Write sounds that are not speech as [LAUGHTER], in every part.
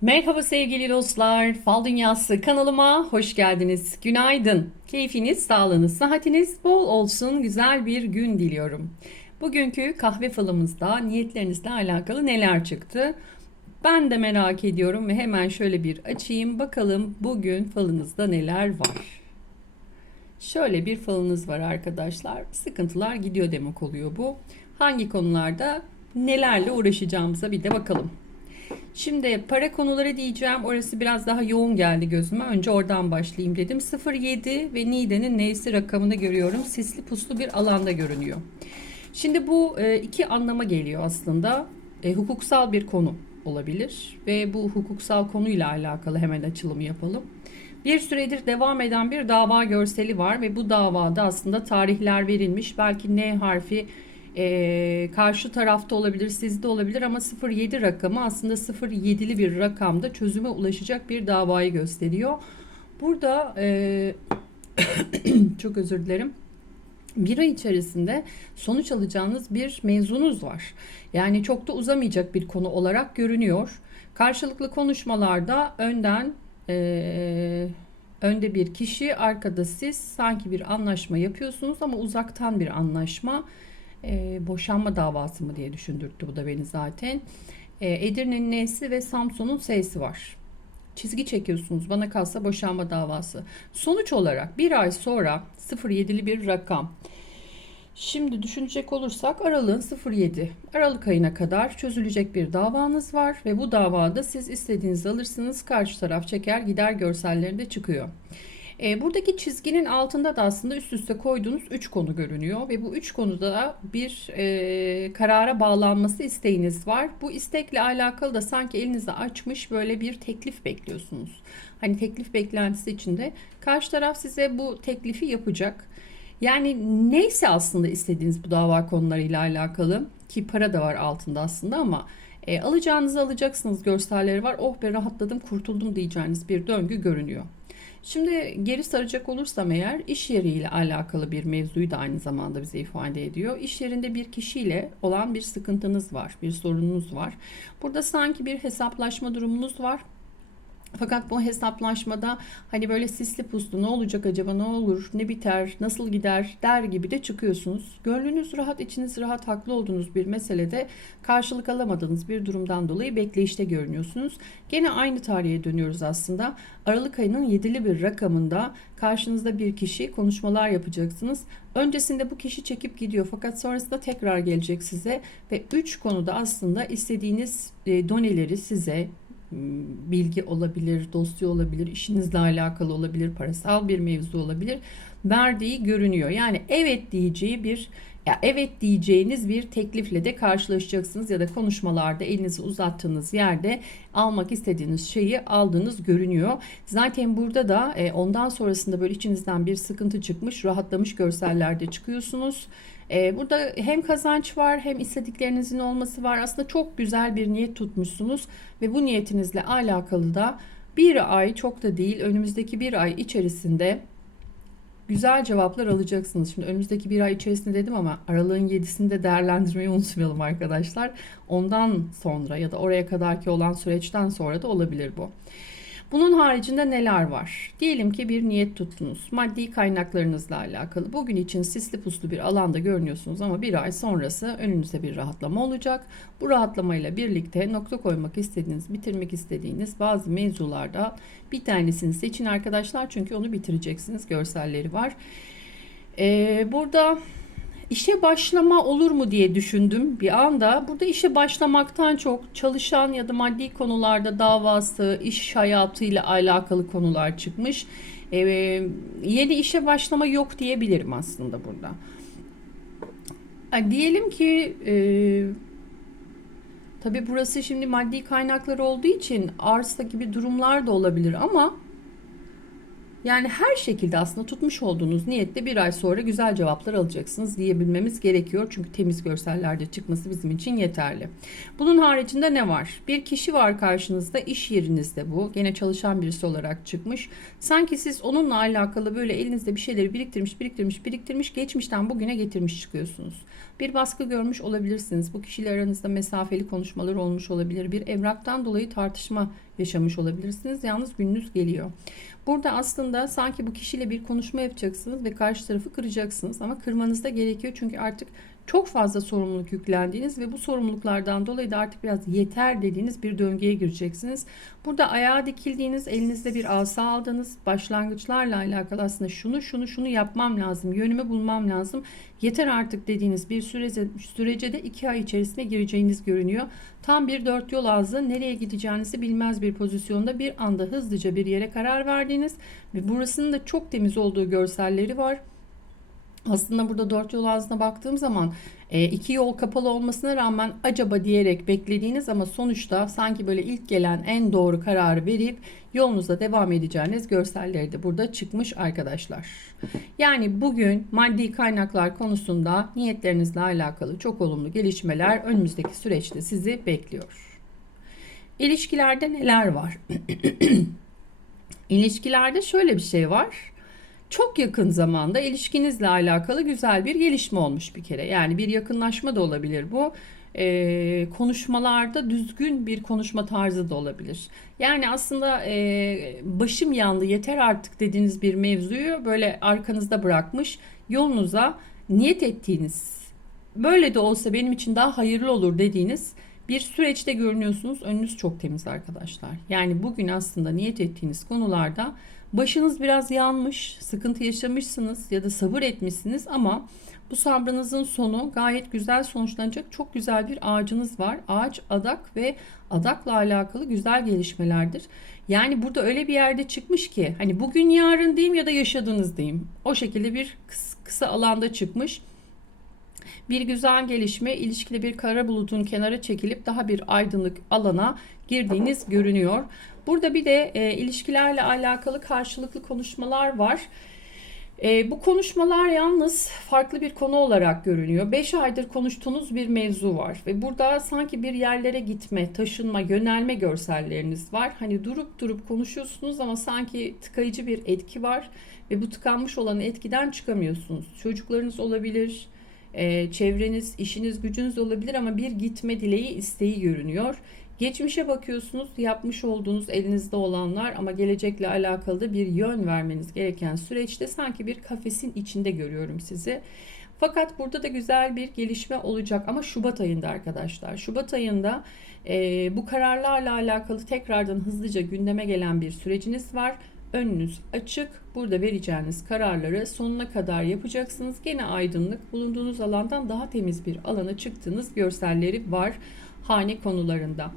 Merhaba sevgili dostlar. Fal Dünyası kanalıma hoş geldiniz. Günaydın. Keyfiniz, sağlığınız, sıhhatiniz bol olsun. Güzel bir gün diliyorum. Bugünkü kahve falımızda niyetlerinizle alakalı neler çıktı? Ben de merak ediyorum ve hemen şöyle bir açayım. Bakalım bugün falınızda neler var. Şöyle bir falınız var arkadaşlar. Sıkıntılar gidiyor demek oluyor bu. Hangi konularda nelerle uğraşacağımıza bir de bakalım. Şimdi para konuları diyeceğim. Orası biraz daha yoğun geldi gözüme. Önce oradan başlayayım dedim. 07 ve Nide'nin neysi rakamını görüyorum. Sisli puslu bir alanda görünüyor. Şimdi bu e, iki anlama geliyor aslında. E, hukuksal bir konu olabilir ve bu hukuksal konuyla alakalı hemen açılımı yapalım. Bir süredir devam eden bir dava görseli var ve bu davada aslında tarihler verilmiş. Belki N harfi e, karşı tarafta olabilir, sizde olabilir ama 07 rakamı aslında 07'li bir rakamda çözüme ulaşacak bir davayı gösteriyor. Burada e, [COUGHS] çok özür dilerim. Bir ay içerisinde sonuç alacağınız bir mevzunuz var. Yani çok da uzamayacak bir konu olarak görünüyor. Karşılıklı konuşmalarda önden e, önde bir kişi, arkada siz sanki bir anlaşma yapıyorsunuz ama uzaktan bir anlaşma e, boşanma davası mı diye düşündürttü bu da beni zaten. E, Edirne'nin N'si ve Samsun'un S'si var. Çizgi çekiyorsunuz bana kalsa boşanma davası. Sonuç olarak bir ay sonra 07'li bir rakam. Şimdi düşünecek olursak aralığın 07 Aralık ayına kadar çözülecek bir davanız var ve bu davada siz istediğinizi alırsınız karşı taraf çeker gider görsellerinde çıkıyor. E, buradaki çizginin altında da aslında üst üste koyduğunuz 3 konu görünüyor ve bu 3 konuda bir e, karara bağlanması isteğiniz var. Bu istekle alakalı da sanki elinizi açmış böyle bir teklif bekliyorsunuz. Hani teklif beklentisi içinde karşı taraf size bu teklifi yapacak. Yani neyse aslında istediğiniz bu dava konularıyla alakalı ki para da var altında aslında ama e, alacağınızı alacaksınız görselleri var. Oh be rahatladım kurtuldum diyeceğiniz bir döngü görünüyor. Şimdi geri saracak olursam eğer iş yeriyle alakalı bir mevzuyu da aynı zamanda bize ifade ediyor. İş yerinde bir kişiyle olan bir sıkıntınız var, bir sorununuz var. Burada sanki bir hesaplaşma durumunuz var. Fakat bu hesaplaşmada hani böyle sisli puslu ne olacak acaba ne olur ne biter nasıl gider der gibi de çıkıyorsunuz. Gönlünüz rahat içiniz rahat haklı olduğunuz bir meselede karşılık alamadığınız bir durumdan dolayı bekleyişte görünüyorsunuz. Gene aynı tarihe dönüyoruz aslında. Aralık ayının yedili bir rakamında karşınızda bir kişi konuşmalar yapacaksınız. Öncesinde bu kişi çekip gidiyor fakat sonrasında tekrar gelecek size ve 3 konuda aslında istediğiniz e, doneleri size bilgi olabilir, dosya olabilir, işinizle alakalı olabilir, parasal bir mevzu olabilir. Verdiği görünüyor. Yani evet diyeceği bir ya evet diyeceğiniz bir teklifle de karşılaşacaksınız ya da konuşmalarda elinizi uzattığınız yerde almak istediğiniz şeyi aldığınız görünüyor. Zaten burada da e, ondan sonrasında böyle içinizden bir sıkıntı çıkmış, rahatlamış görsellerde çıkıyorsunuz. E, burada hem kazanç var hem istediklerinizin olması var. Aslında çok güzel bir niyet tutmuşsunuz ve bu niyetinizle alakalı da bir ay çok da değil önümüzdeki bir ay içerisinde güzel cevaplar alacaksınız. Şimdi önümüzdeki bir ay içerisinde dedim ama aralığın 7'sinde değerlendirmeyi unutmayalım arkadaşlar. Ondan sonra ya da oraya kadarki olan süreçten sonra da olabilir bu. Bunun haricinde neler var? Diyelim ki bir niyet tuttunuz. Maddi kaynaklarınızla alakalı. Bugün için sisli puslu bir alanda görünüyorsunuz ama bir ay sonrası önünüzde bir rahatlama olacak. Bu rahatlamayla birlikte nokta koymak istediğiniz, bitirmek istediğiniz bazı mevzularda bir tanesini seçin arkadaşlar. Çünkü onu bitireceksiniz. Görselleri var. Ee, burada İşe başlama olur mu diye düşündüm bir anda. Burada işe başlamaktan çok çalışan ya da maddi konularda davası, iş hayatıyla alakalı konular çıkmış. Ee, yeni işe başlama yok diyebilirim aslında burada. Yani diyelim ki e, tabii burası şimdi maddi kaynaklar olduğu için arsa gibi durumlar da olabilir ama yani her şekilde aslında tutmuş olduğunuz niyette bir ay sonra güzel cevaplar alacaksınız diyebilmemiz gerekiyor. Çünkü temiz görsellerde çıkması bizim için yeterli. Bunun haricinde ne var? Bir kişi var karşınızda iş yerinizde bu. Gene çalışan birisi olarak çıkmış. Sanki siz onunla alakalı böyle elinizde bir şeyleri biriktirmiş, biriktirmiş, biriktirmiş, geçmişten bugüne getirmiş çıkıyorsunuz. Bir baskı görmüş olabilirsiniz. Bu kişiyle aranızda mesafeli konuşmalar olmuş olabilir. Bir evraktan dolayı tartışma yaşamış olabilirsiniz. Yalnız gününüz geliyor. Burada aslında sanki bu kişiyle bir konuşma yapacaksınız ve karşı tarafı kıracaksınız ama kırmanız da gerekiyor çünkü artık çok fazla sorumluluk yüklendiğiniz ve bu sorumluluklardan dolayı da artık biraz yeter dediğiniz bir döngüye gireceksiniz. Burada ayağa dikildiğiniz, elinizde bir asa aldığınız başlangıçlarla alakalı aslında şunu şunu şunu yapmam lazım, yönümü bulmam lazım. Yeter artık dediğiniz bir sürece, sürece de iki ay içerisinde gireceğiniz görünüyor. Tam bir dört yol ağzı nereye gideceğinizi bilmez bir pozisyonda bir anda hızlıca bir yere karar verdiğiniz ve burasının da çok temiz olduğu görselleri var. Aslında burada dört yol ağzına baktığım zaman e, iki yol kapalı olmasına rağmen acaba diyerek beklediğiniz ama sonuçta sanki böyle ilk gelen en doğru kararı verip yolunuza devam edeceğiniz görselleri de burada çıkmış arkadaşlar. Yani bugün maddi kaynaklar konusunda niyetlerinizle alakalı çok olumlu gelişmeler önümüzdeki süreçte sizi bekliyor. İlişkilerde neler var? [CLEARS THROAT] İlişkilerde şöyle bir şey var çok yakın zamanda ilişkinizle alakalı güzel bir gelişme olmuş bir kere. Yani bir yakınlaşma da olabilir bu. Ee, konuşmalarda düzgün bir konuşma tarzı da olabilir. Yani aslında e, başım yandı yeter artık dediğiniz bir mevzuyu böyle arkanızda bırakmış yolunuza niyet ettiğiniz böyle de olsa benim için daha hayırlı olur dediğiniz bir süreçte görünüyorsunuz. Önünüz çok temiz arkadaşlar. Yani bugün aslında niyet ettiğiniz konularda Başınız biraz yanmış, sıkıntı yaşamışsınız ya da sabır etmişsiniz ama bu sabrınızın sonu gayet güzel sonuçlanacak. Çok güzel bir ağacınız var. Ağaç adak ve adakla alakalı güzel gelişmelerdir. Yani burada öyle bir yerde çıkmış ki hani bugün yarın diyeyim ya da yaşadığınız diyeyim. O şekilde bir kısa alanda çıkmış. Bir güzel gelişme ilişkili bir kara bulutun kenara çekilip daha bir aydınlık alana girdiğiniz görünüyor. Burada bir de e, ilişkilerle alakalı karşılıklı konuşmalar var. E, bu konuşmalar yalnız farklı bir konu olarak görünüyor. 5 aydır konuştuğunuz bir mevzu var ve burada sanki bir yerlere gitme, taşınma, yönelme görselleriniz var. Hani durup durup konuşuyorsunuz ama sanki tıkayıcı bir etki var ve bu tıkanmış olan etkiden çıkamıyorsunuz. Çocuklarınız olabilir, e, çevreniz, işiniz, gücünüz olabilir ama bir gitme dileği, isteği görünüyor. Geçmişe bakıyorsunuz yapmış olduğunuz elinizde olanlar ama gelecekle alakalı da bir yön vermeniz gereken süreçte sanki bir kafesin içinde görüyorum sizi. Fakat burada da güzel bir gelişme olacak ama Şubat ayında arkadaşlar. Şubat ayında e, bu kararlarla alakalı tekrardan hızlıca gündeme gelen bir süreciniz var. Önünüz açık. Burada vereceğiniz kararları sonuna kadar yapacaksınız. Gene aydınlık bulunduğunuz alandan daha temiz bir alana çıktığınız görselleri var hane konularında.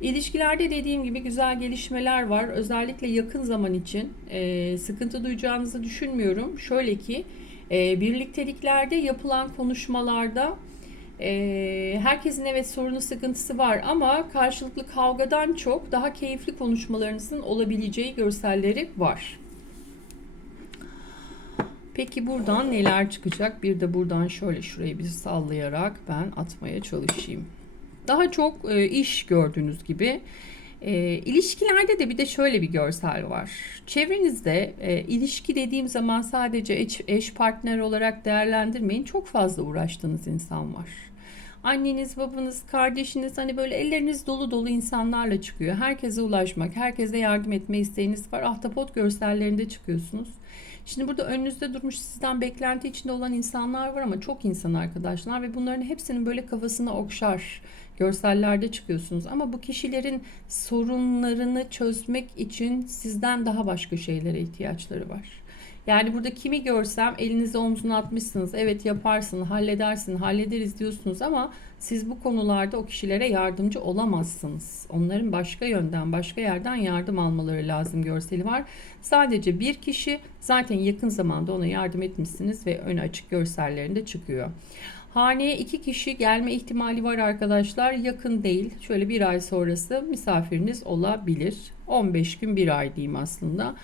İlişkilerde dediğim gibi güzel gelişmeler var. Özellikle yakın zaman için e, sıkıntı duyacağınızı düşünmüyorum. Şöyle ki e, birlikteliklerde yapılan konuşmalarda e, herkesin evet sorunu sıkıntısı var ama karşılıklı kavgadan çok daha keyifli konuşmalarınızın olabileceği görselleri var. Peki buradan neler çıkacak? Bir de buradan şöyle şurayı bir sallayarak ben atmaya çalışayım. Daha çok e, iş gördüğünüz gibi. E, ilişkilerde de bir de şöyle bir görsel var. Çevrenizde e, ilişki dediğim zaman sadece eş, eş partner olarak değerlendirmeyin. Çok fazla uğraştığınız insan var. Anneniz, babanız, kardeşiniz hani böyle elleriniz dolu dolu insanlarla çıkıyor. Herkese ulaşmak, herkese yardım etme isteğiniz var. Ahtapot görsellerinde çıkıyorsunuz. Şimdi burada önünüzde durmuş sizden beklenti içinde olan insanlar var ama çok insan arkadaşlar ve bunların hepsinin böyle kafasına okşar görsellerde çıkıyorsunuz ama bu kişilerin sorunlarını çözmek için sizden daha başka şeylere ihtiyaçları var. Yani burada kimi görsem elinizi omzuna atmışsınız. Evet yaparsın, halledersin, hallederiz diyorsunuz ama siz bu konularda o kişilere yardımcı olamazsınız. Onların başka yönden, başka yerden yardım almaları lazım görseli var. Sadece bir kişi zaten yakın zamanda ona yardım etmişsiniz ve ön açık görsellerinde çıkıyor. Haneye iki kişi gelme ihtimali var arkadaşlar. Yakın değil. Şöyle bir ay sonrası misafiriniz olabilir. 15 gün bir ay diyeyim aslında.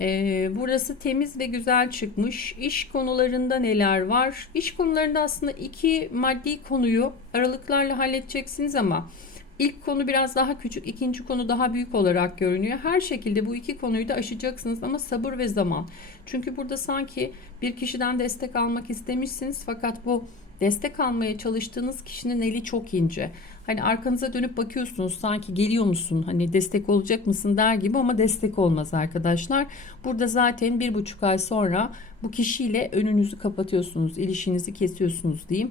Ee, burası temiz ve güzel çıkmış. İş konularında neler var? İş konularında aslında iki maddi konuyu aralıklarla halledeceksiniz ama ilk konu biraz daha küçük, ikinci konu daha büyük olarak görünüyor. Her şekilde bu iki konuyu da aşacaksınız ama sabır ve zaman. Çünkü burada sanki bir kişiden destek almak istemişsiniz fakat bu destek almaya çalıştığınız kişinin eli çok ince. Hani arkanıza dönüp bakıyorsunuz sanki geliyor musun hani destek olacak mısın der gibi ama destek olmaz arkadaşlar. Burada zaten bir buçuk ay sonra bu kişiyle önünüzü kapatıyorsunuz, ilişkinizi kesiyorsunuz diyeyim.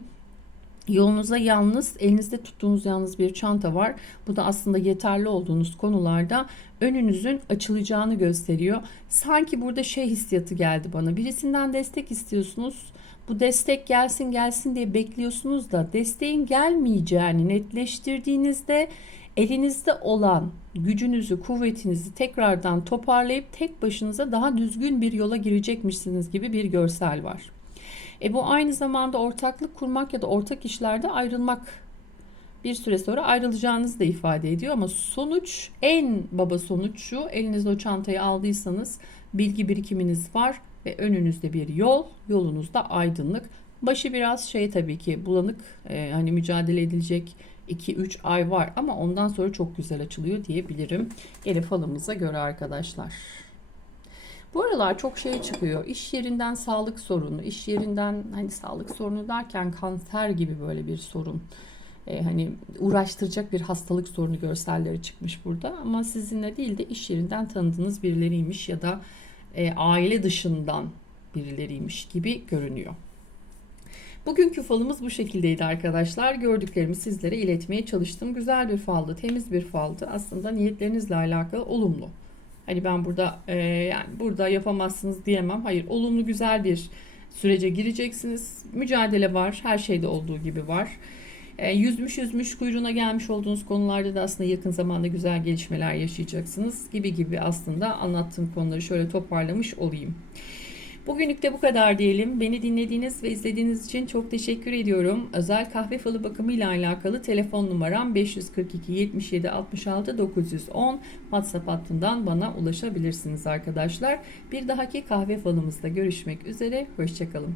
Yolunuza yalnız, elinizde tuttuğunuz yalnız bir çanta var. Bu da aslında yeterli olduğunuz konularda önünüzün açılacağını gösteriyor. Sanki burada şey hissiyatı geldi bana. Birisinden destek istiyorsunuz. Bu destek gelsin gelsin diye bekliyorsunuz da desteğin gelmeyeceğini netleştirdiğinizde elinizde olan gücünüzü, kuvvetinizi tekrardan toparlayıp tek başınıza daha düzgün bir yola girecekmişsiniz gibi bir görsel var. E bu aynı zamanda ortaklık kurmak ya da ortak işlerde ayrılmak bir süre sonra ayrılacağınızı da ifade ediyor ama sonuç en baba sonuç şu elinizde o çantayı aldıysanız bilgi birikiminiz var ve önünüzde bir yol yolunuzda aydınlık başı biraz şey tabii ki bulanık e, hani mücadele edilecek 2-3 ay var ama ondan sonra çok güzel açılıyor diyebilirim. Gene falımıza göre arkadaşlar. Bu aralar çok şey çıkıyor. İş yerinden sağlık sorunu, iş yerinden hani sağlık sorunu derken kanser gibi böyle bir sorun. Ee, hani uğraştıracak bir hastalık sorunu görselleri çıkmış burada. Ama sizinle değil de iş yerinden tanıdığınız birileriymiş ya da e, aile dışından birileriymiş gibi görünüyor. Bugünkü falımız bu şekildeydi arkadaşlar. Gördüklerimi sizlere iletmeye çalıştım. Güzel bir faldı, temiz bir faldı. Aslında niyetlerinizle alakalı olumlu. Hani ben burada e, yani burada yapamazsınız diyemem. Hayır, olumlu güzel bir sürece gireceksiniz. Mücadele var, her şeyde olduğu gibi var. E, yüzmüş yüzmüş kuyruğuna gelmiş olduğunuz konularda da aslında yakın zamanda güzel gelişmeler yaşayacaksınız gibi gibi aslında anlattığım konuları şöyle toparlamış olayım. Bugünlük de bu kadar diyelim. Beni dinlediğiniz ve izlediğiniz için çok teşekkür ediyorum. Özel kahve falı bakımı ile alakalı telefon numaram 542 77 66 910. WhatsApp hattından bana ulaşabilirsiniz arkadaşlar. Bir dahaki kahve falımızda görüşmek üzere. Hoşçakalın.